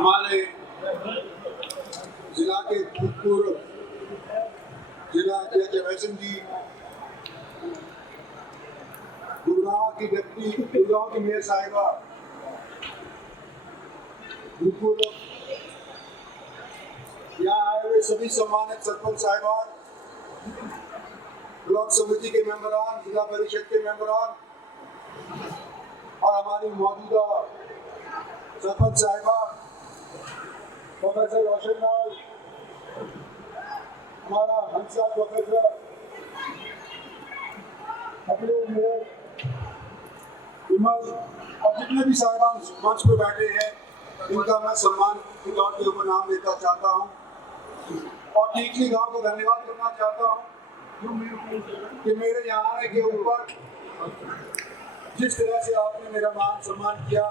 हमारे जिला के भूतपूर्व जिला अध्यक्ष वैष्णव जी, गुड़गांव की डिप्टी गुड़गांव की मेयर साहिबा, भूतपूर्व यहाँ आए हुए सभी सम्मानित सरपंच साहिबान, ब्लॉक समिति के मेंबरान, जिला परिषद के मेंबरान और हमारी मौजूदा सरपंच साहिबा प्रोफेसर रोशन लाल, हमारा हंसा प्रोफेसर, अपने मेयर विमल और जितने भी साहिबान मंच पे बैठे हैं, इनका मैं सम्मान के तौर के ऊपर नाम लेना चाहता हूँ और टीकली गांव को धन्यवाद करना चाहता हूँ कि मेरे यहाँ आने के ऊपर जिस तरह से आपने मेरा मान सम्मान किया,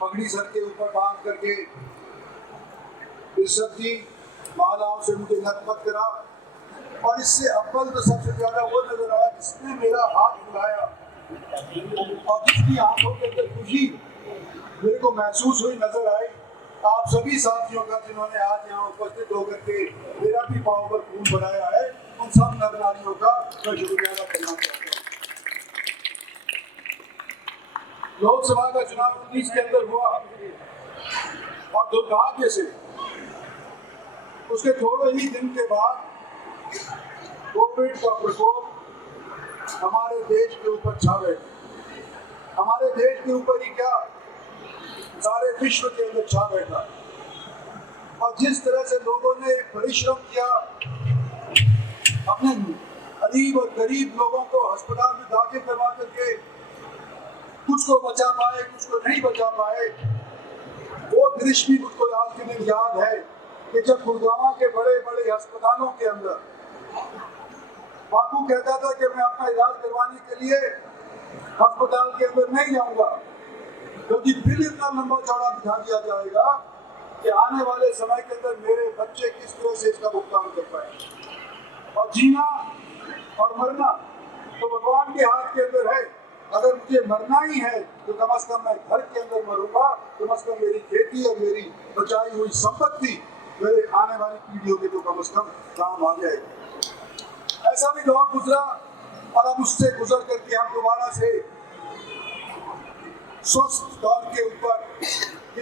पगड़ी सर के ऊपर बांध करके इज्जत दी, मालाओं से मुझे नतमत करा और इससे अव्वल तो सबसे ज्यादा वो नजर आया जिसने मेरा हाथ बुलाया और जिसकी आंखों के अंदर खुशी मेरे को महसूस हुई नजर आई। आप सभी साथियों का जिन्होंने आज यहाँ उपस्थित होकर के मेरा भी पाँव पर खून बढ़ाया है, उन सब नर नारियों का मैं शुक्रिया अदा करना चाहता हूँ। लोकसभा का चुनाव 19 के अंदर हुआ और दुर्भाग्य से उसके थोड़े ही दिन के बाद कोविड का प्रकोप हमारे देश के ऊपर छा बैठा। हमारे देश के ऊपर ही क्या, सारे विश्व के अंदर छा बैठा और जिस तरह से लोगों ने परिश्रम किया, अपने गरीब और गरीब लोगों को अस्पताल में दाखिल करवा करके कुछ को बचा पाए, कुछ को नहीं बचा पाए, वो दृश्य भी मुझको आज के दिन याद है कि जब गुड़गांव के बड़े बड़े अस्पतालों के अंदर बापू कहता था कि मैं अपना इलाज करवाने के लिए अस्पताल के अंदर नहीं जाऊंगा क्योंकि फिर इतना लंबा चौड़ा बिठा दिया जाएगा कि आने वाले समय के अंदर मेरे बच्चे किस तरह से इसका भुगतान कर पाए। और जीना और मरना तो भगवान के हाथ के अंदर है। अगर मुझे मरना ही है तो कम से कम मैं घर के अंदर मरूंगा, कम से कम मेरी खेती और मेरी बचाई हुई संपत्ति मेरे आने वाली पीढ़ियों के तो कम से कम काम आ जाएगी। ऐसा भी दौर गुजरा और अब उससे गुजर करके हम दोबारा से स्वस्थ दौर के ऊपर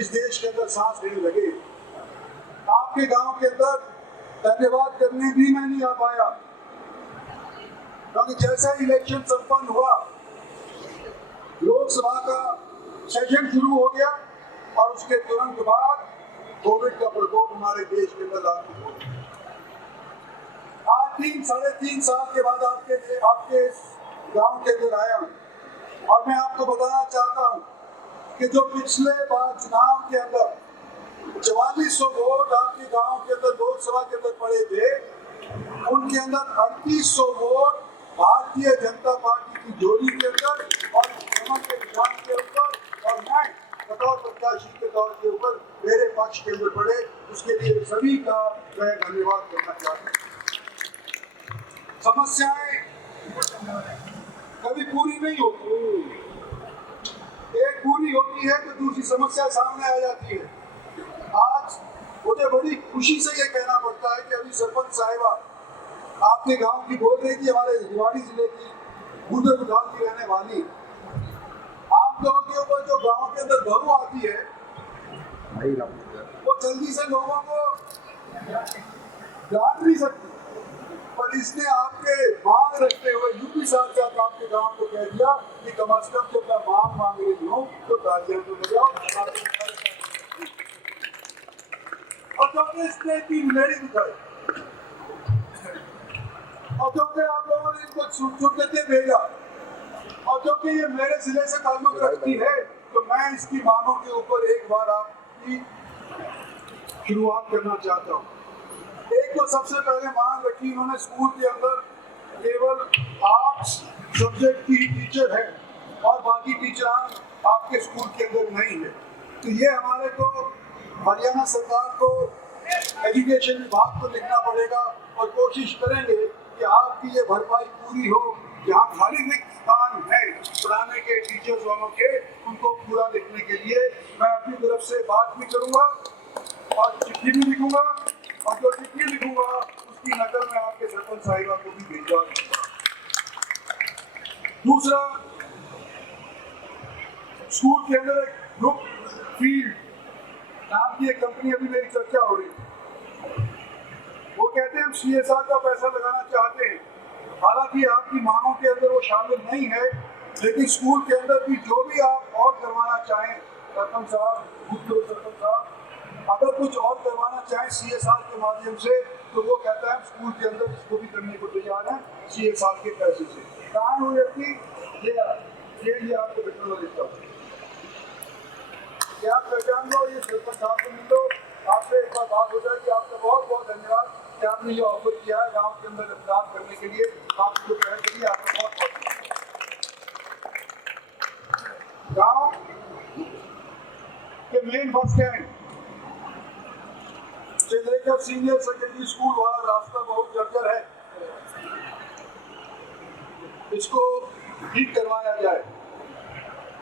इस देश के अंदर सांस लेने लगे। आपके गांव के अंदर धन्यवाद करने भी मैं नहीं आ पाया क्योंकि जैसा इलेक्शन संपन्न हुआ, लोकसभा का सेशन शुरू हो गया और उसके तुरंत बाद कोविड का प्रकोप हमारे देश के अंदर लागू हो गया। आज 3-3.5 साल के बाद आपके गांव के अंदर आया हूं और मैं आपको बताना चाहता हूं कि जो पिछले बार चुनाव के अंदर 4400 वोट आपके गांव के अंदर लोकसभा के अंदर पड़े थे, उनके अंदर 3800 वोट भारतीय जनता पार्टी की झोली के अंदर और के निशान के ऊपर और मैं बतौर प्रत्याशी के तौर के ऊपर मेरे पक्ष के अंदर पड़े। उसके लिए सभी का मैं धन्यवाद करना चाहता हूँ। समस्याएं कभी पूरी नहीं होती, एक पूरी होती है तो दूसरी समस्या सामने आ जाती है। आज मुझे बड़ी खुशी से ये कहना पड़ता है कि अभी सरपंच साहिबा आपके गांव की बोल रही थी, हमारे रेवाड़ी जिले की बूंदरगुडाल की रहने वाली, आम तौर के ऊपर जो गांव के अंदर बहू आती है वो जल्दी से लोगों को डांट नहीं सकती, पर इसने आपके मांग रखते हुए यूपी साथ साथ आपके गांव को कह दिया कि कम से कम जब मैं मांग रही हूँ तो तालियां तो बजाओ। और क्योंकि इसने इतनी मेरी दिखाई और क्योंकि आप लोगों ने इनको छूट देते भेजा और क्योंकि ये मेरे जिले से ताल्लुक रखती है तो मैं इसकी मांगों के ऊपर एक बार आपकी शुरुआत करना चाहता हूँ। एक तो सबसे पहले मांग रखी इन्होंने, स्कूल के अंदर केवल 8 सब्जेक्ट की टीचर है और बाकी टीचर आपके स्कूल के अंदर नहीं है। तो ये हमारे को हरियाणा सरकार को, एजुकेशन विभाग को लिखना पड़ेगा और कोशिश करेंगे कि आपकी ये भरपाई पूरी हो। जहाँ खाली रिक्त स्थान है पढ़ाने के टीचर्स वालों के, उनको पूरा लिखने के लिए मैं अपनी तरफ से बात भी करूंगा और चिट्ठी भी लिखूंगा, और जो चिट्ठी लिखूंगा उसकी नकल मैं आपके सरपंच साहिबा को भी भिजवा दूंगा। दूसरा, स्कूल के अंदर एक ग्रुप फील्ड नाम की एक कंपनी, अभी मेरी चर्चा हो रही है, वो कहते हैं हम CSR का पैसा लगाना चाहते हैं। हालांकि आपकी मांगों के अंदर वो शामिल नहीं है, लेकिन स्कूल के अंदर भी जो भी आप और करवाना चाहें, सरपंच साहब, सरपंच साहब, अगर कुछ और करवाना चाहें CSR के माध्यम से, तो वो कहता है स्कूल के अंदर इसको भी करने को तैयार है CSR के पैसे से। कहाँ हो व्यक्ति, ये आपको बैठने वाले क्या आप पहचान लो, ये सरपंच साहब को मिलो, आपसे एक बार बात हो जाएगी। आपका बहुत बहुत धन्यवाद कि आपने ये ऑफर किया है गांव के अंदर काम करने के लिए, आपको कहने के लिए आपका बहुत बहुत गांव के मेन बस स्टैंड से लेकर सीनियर सेकेंडरी स्कूल वाला रास्ता बहुत जर्जर है, इसको ठीक करवाया जाए।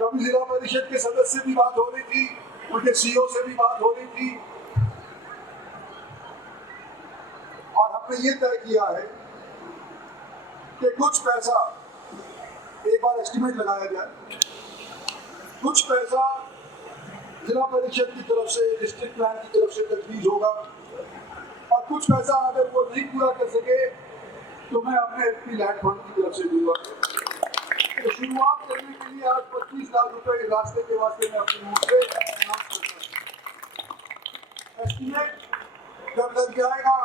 कभी जिला परिषद के सदस्य से भी बात हो रही थी, उनके CO से भी बात हो रही थी, और हमने ये तय किया है कि कुछ पैसा एक बार एस्टिमेट लगाया जाए, कुछ पैसा जिला परिषद की तरफ से, डिस्ट्रिक्ट प्लान की तरफ से तजवीज होगा, और कुछ पैसा अगर वो नहीं पूरा कर सके तो मैं अपने एमपी लैंड फंड की तरफ से दूंगा। तो शुरुआत करने के लिए आज 25 लाख रुपए रास्ते के वास्ते में अपने मुंह से अनाउंस करता हूं। एस्टिमेट जब लग जाएगा,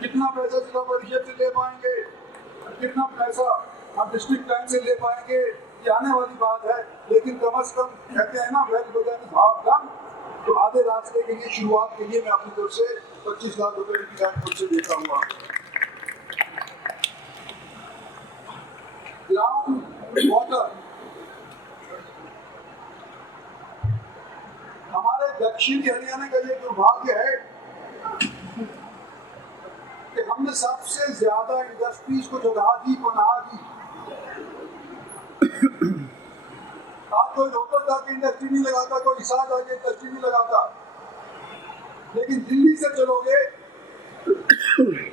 कितना पैसा जिला परिषद से ले पाएंगे, कितना पैसा हम डिस्ट्रिक्ट प्लान से ले पाएंगे, ये आने वाली बात है, लेकिन कम से कम कहते हैं ना, well begun is half done. तो आधे रास्ते के लिए, शुरुआत के लिए मैं अपनी तरफ से 25 लाख रुपए की लैंड से देता हूँ। ग्राउंड वाटर, हमारे दक्षिणी हरियाणा का ये दुर्भाग्य है कि हमने सबसे ज्यादा इंडस्ट्रीज को जगह दी, पनाह दी। आज कोई रोहतक जाके इंडस्ट्री नहीं लगाता, कोई हिसार जाके इंडस्ट्री नहीं लगाता, लेकिन दिल्ली से चलोगे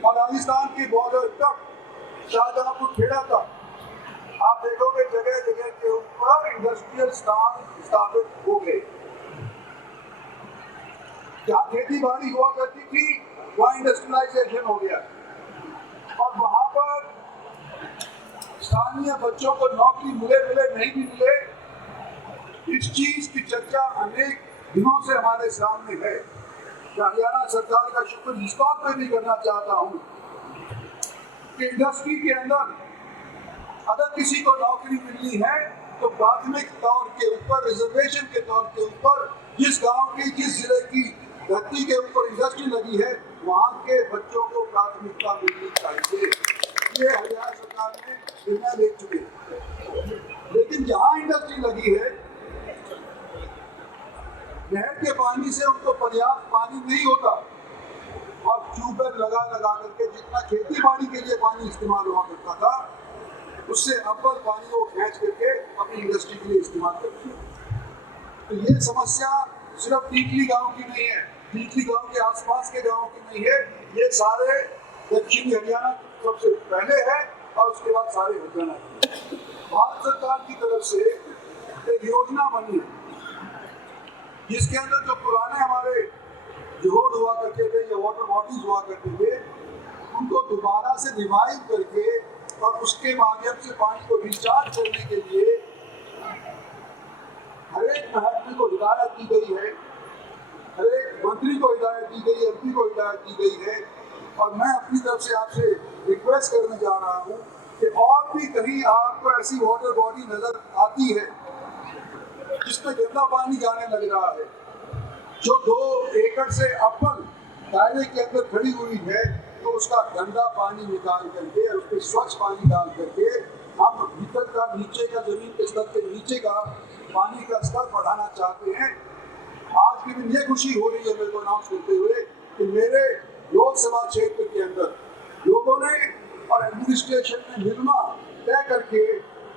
और राजस्थान की बॉर्डर तक, शाहजहांपुर खेड़ा तक, आप देखोगे जगह जगह के ऊपर इंडस्ट्रियल स्थापित हो गए। जहाँ खेती बाड़ी हुआ करती थी वहाँ इंडस्ट्रियलाइजेशन हो गया, और वहाँ पर स्थानीय बच्चों को नौकरी मिले नहीं भी मिले, इस चीज की चर्चा अनेक दिनों से हमारे सामने है। हरियाणा सरकार का शुक्र इस बात पर भी करना चाहता हूँ कि इंडस्ट्री के अंदर अगर किसी को नौकरी मिलनी है तो प्राथमिक तौर के ऊपर, रिजर्वेशन के तौर के ऊपर, जिस गांव की, जिस जिले की धरती के ऊपर इंडस्ट्री लगी है, वहाँ के बच्चों को प्राथमिकता मिलनी चाहिए। ये हरियाणा सरकार ने निर्णय ले चुके हैं। लेकिन जहाँ इंडस्ट्री लगी है, नहर के पानी से उनको पर्याप्त पानी नहीं होता, और ट्यूबवेल लगा करके जितना खेती बाड़ी के लिए पानी इस्तेमाल हुआ करता था, उससे अव्वल पानी को खींच करके अपनी इंडस्ट्री के लिए इस्तेमाल करती है। तो ये समस्या सिर्फ टीकली गांव की नहीं है, टीकली गांव के आसपास के गांव की नहीं है, ये सारे दक्षिणी हरियाणा सबसे पहले है, और उसके बाद सारे हरियाणा। भारत सरकार की तरफ से एक योजना बनी है जिसके अंदर जो पुराने हमारे जोड़ हुआ करते थे या वाटर बॉडीज हुआ करते थे, उनको दोबारा से रिवाइव करके और उसके माध्यम से पानी को रिचार्ज करने के लिए हर एक महकमे को हिदायत दी गई है, हर एक मंत्री को हिदायत दी गई है, MP को हिदायत दी गई है। और मैं अपनी तरफ से आपसे रिक्वेस्ट करने जा रहा हूँ कि और भी कहीं आपको ऐसी वाटर बॉडी नजर आती है जिसमें गंदा पानी जाने लग रहा है, जो 2 एकड़ से अव्वल दायरे के अंदर खड़ी हुई है, तो उसका गंदा पानी निकाल करके और उसमें स्वच्छ पानी डाल करके हम भीतर का, नीचे का, जमीन के स्तर के नीचे का पानी का स्तर बढ़ाना चाहते हैं। आज के दिन ये खुशी हो रही है मेरे को अनाउंस करते हुए कि मेरे लोकसभा क्षेत्र के अंदर लोगों ने और एडमिनिस्ट्रेशन ने मिलना तय करके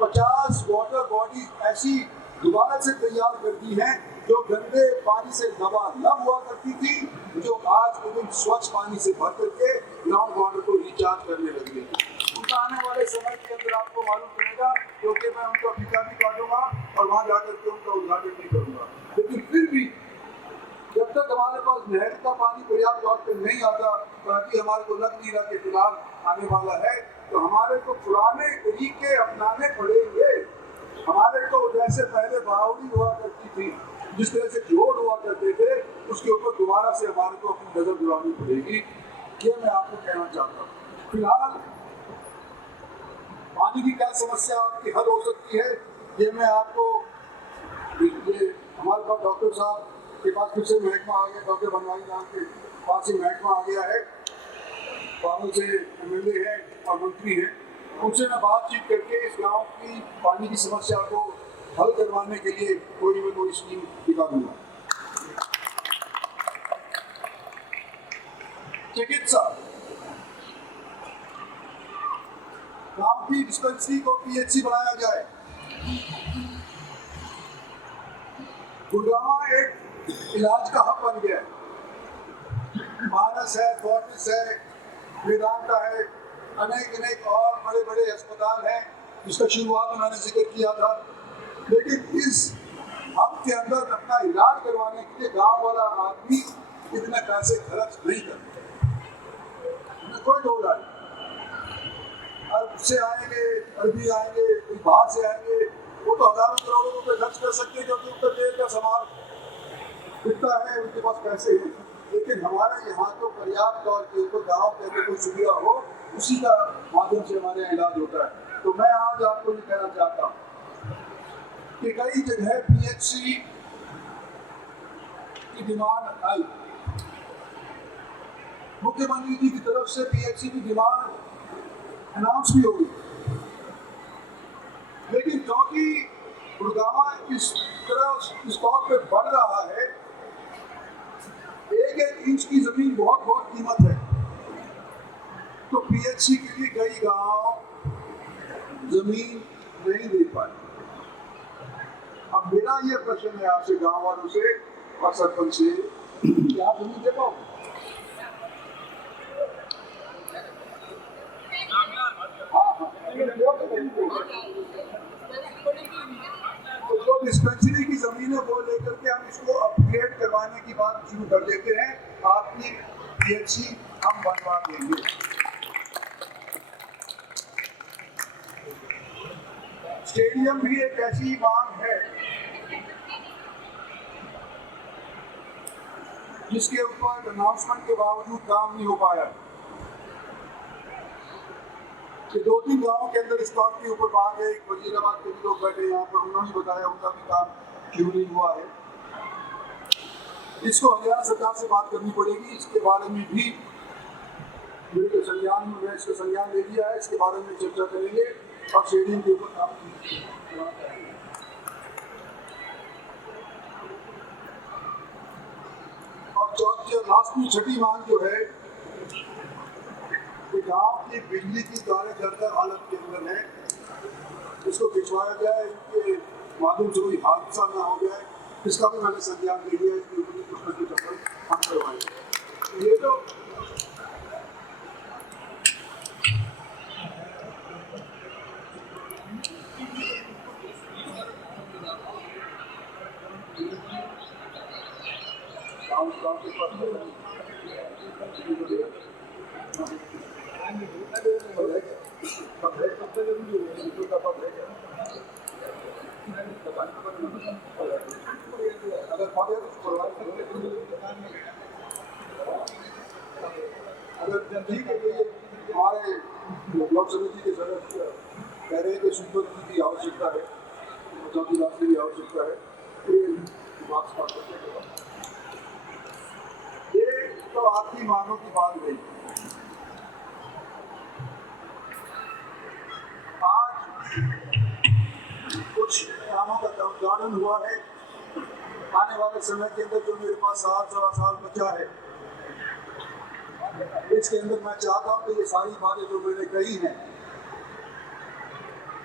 50 वाटर बॉडी ऐसी दोबारा से तैयार कर दी हैं, जो गंदे पानी से लबालब हुआ करती थी, जो आज के दिन स्वच्छ पानी से भर करके ग्राउंड वाटर को रिचार्ज करने लगी है। उनका आने वाले समय के अंदर आपको मालूम पड़ेगा, क्योंकि मैं उनका फीता भी काटूंगा और वहां जाकर के उनका उद्घाटन भी करूंगा। लेकिन फिर भी जब तक हमारे पास नहर का पानी पर्याप्त तौर पर नहीं आता, ताकि हमारे को लग नहीं रहा कि फिलहाल आने वाला है, तो हमारे को पुराने तरीके अपनाने पड़ेंगे। हमारे को जैसे पहले बावड़ी हुआ करती थी, जिस तरह से जोड़ हुआ करते थे, उसके ऊपर दोबारा से हमारे को अपनी नजर दिलानी पड़ेगी। ये मैं आपको कहना चाहता हूँ। फिलहाल पानी की क्या समस्या आपकी हल हो सकती है, ये मैं आपको, ये हमारे पास डॉक्टर साहब के पास फिर से महकमा आ गया, डॉक्टर बनवारी लाल के पास से महकमा आ गया है, बादल से MLA हैं और मंत्री हैं, उनसे मैं बातचीत करके इस गांव की पानी की समस्या को हल करवाने के लिए कोई न कोई स्कीम निकालूंगा। चिकित्सा, गांव की डिस्पेंसरी को PHC बनाया जाए। गुड़गांव एक इलाज का हब बन गया है। मानस है, फोर्टिस है, वेदांता है, अनेक और बड़े बड़े अस्पताल हैं, जिसका शुरुआत में मैंने जिक्र किया था। लेकिन इस हब के अंदर अपना इलाज करवाने के लिए गांव वाला आदमी इतने पैसे खर्च नहीं करता, कोई दो राय। अरब से आएंगे, अरबी आएंगे, कोई बाहर से आएंगे, वो तो हजारों करोड़ों रुपए खर्च कर सकते हैं, क्योंकि उनका तेल का सामान इतना है, उनके पास पैसे हैं। लेकिन हमारे यहाँ तो पर्याप्त तौर के ऊपर गाँव के अंदर कोई सुविधा हो, उसी का माध्यम से हमारे यहाँ इलाज होता है। तो मैं आज आपको ये कहना चाहता हूँ कि कई जगह PHC की डिमांड आई, मुख्यमंत्री जी की तरफ से PHC की डिमांड अनाउंस भी होगी, लेकिन क्योंकि गुड़गांव इस तरह इस तौर पे बढ़ रहा है, एक इंच की जमीन बहुत कीमत है, तो PHC के लिए कई गांव जमीन नहीं दे पाए। अब मेरा ये प्रश्न है आपसे, गांव वालों से और सरपंच से, क्या आप जमीन दे पाओ? तो जो डिस्पेंसरी की जमीन है वो लेकर के हम इसको अपग्रेड करवाने की बात शुरू कर देते हैं, आपकी PHC हम बनवा देंगे। स्टेडियम भी एक ऐसी मांग है जिसके ऊपर अनाउंसमेंट के बावजूद काम नहीं हो पाया। कि 2-3 गांवों के अंदर इस बात के ऊपर बात है, एक वजीराबाद के भी लोग बैठे यहाँ पर, उन्होंने बताया उनका भी काम शुरू नहीं हुआ है। इसको हरियाणा सरकार से बात करनी पड़ेगी, इसके बारे में भी मेरे संज्ञान में, मैं इसका संज्ञान ले लिया है, इसके बारे में चर्चा करेंगे और स्टेडियम के ऊपर काम और चौथी और लास्टली छठी मांग जो है, गांव की बिजली की तारें जर्जर हालत के अंदर है, इसको खिंचवाया जाए, इनके माध्यम से कोई हादसा ना हो जाए, इसका भी मैंने संज्ञान ले लिया है, इसके ऊपर कुछ न कुछ हम करवाएंगे। ये तो हमारे ब्लॉक समिति के सदस्य कह रहे हैं कि सुपर की आवश्यकता है, चौथी राशि की आवश्यकता है। ये तो आपकी मांगों की बात गई। आज कुछ कामों का उद्घाटन हुआ है, आने वाले समय के अंदर जो मेरे पास 7-7 साल बचा है, इसके अंदर मैं चाहता हूँ कि ये सारी बातें जो मैंने कही हैं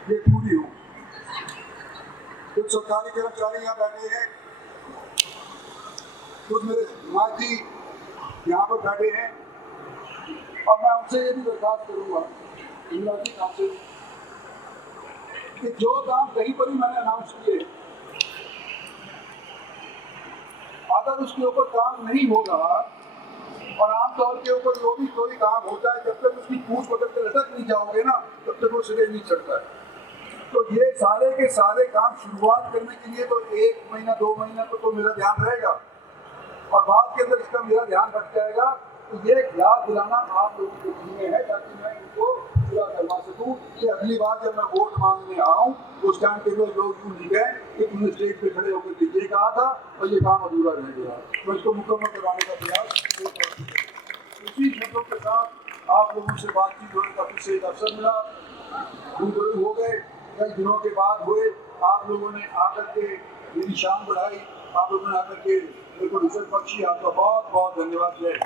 ये पूरी हो। कुछ सरकारी कर्मचारी यहाँ बैठे हैं, कुछ मेरे हिमायती यहाँ पर बैठे हैं, और मैं उनसे ये भी दरखास्त करूँगा आपसे कि जो काम कहीं पर ही मैंने अनाउंस किए, अगर उसके ऊपर काम नहीं हो रहा और आमतौर के ऊपर जो भी कोई काम होता है, जब तक उसकी पूछ पकड़ के लटक नहीं जाओगे ना, तब तक वो सिरे नहीं चढ़ता है। तो ये सारे के सारे काम शुरुआत करने के लिए तो 1 महीना 2 महीना तो मेरा ध्यान रहेगा, और बाद के अंदर इसका मेरा ध्यान हट जाएगा। तो ये याद दिलाना आप लोगों के जिम्मे है, ताकि मैं इनको पूरा करवा सकूं कि अगली बार जब मैं वोट मांगने आऊँ उस टाइम पे लोग यूँ नहीं गए कि तुमने स्टेज पे खड़े होकर के ये कहा था और ये काम अधूरा रह गया। तो इसको मुकम्मल करवाने का प्रयास। इसी शब्दों के साथ आप लोगों से बातचीत होने का फिर से एक अवसर मिला, रूबरू हो गए, कई दिनों के बाद हुए। आप लोगों ने आकर के मेरी शान बढ़ाई, आप लोगों ने आकर के मेरे को इज्जत बख्शी। आपका बहुत बहुत धन्यवाद। जय